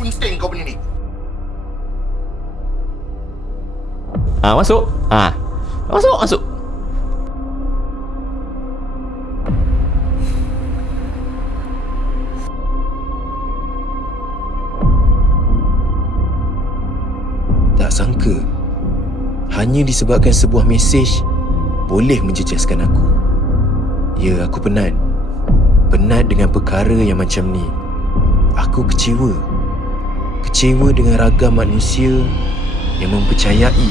penting kau punya ni. Masuk. Masuk. Tak sangka hanya disebabkan sebuah mesej boleh menjejaskan aku. Ya, aku penat. Penat dengan perkara yang macam ni. Aku kecewa. Kecewa dengan ragam manusia yang mempercayai